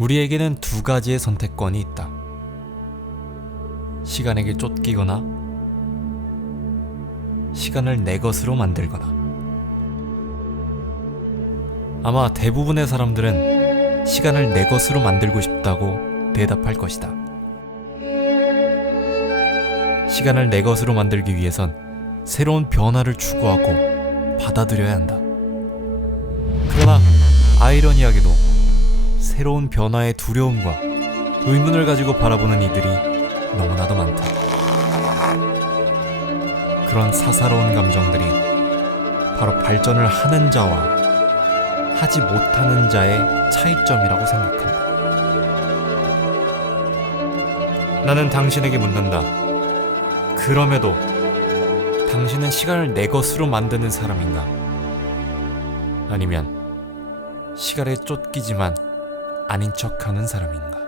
우리에게는 두 가지의 선택권이 있다. 시간에게 쫓기거나 시간을 내 것으로 만들거나. 아마 대부분의 사람들은 시간을 내 것으로 만들고 싶다고 대답할 것이다. 시간을 내 것으로 만들기 위해선 새로운 변화를 추구하고 받아들여야 한다. 그러나 아이러니하게도 새로운 변화의 두려움과 의문을 가지고 바라보는 이들이 너무나도 많다. 그런 사사로운 감정들이 바로 발전을 하는 자와 하지 못하는 자의 차이점이라고 생각한다. 나는 당신에게 묻는다. 그럼에도 당신은 시간을 내 것으로 만드는 사람인가? 아니면 시간에 쫓기지만 아닌 척하는 사람인가?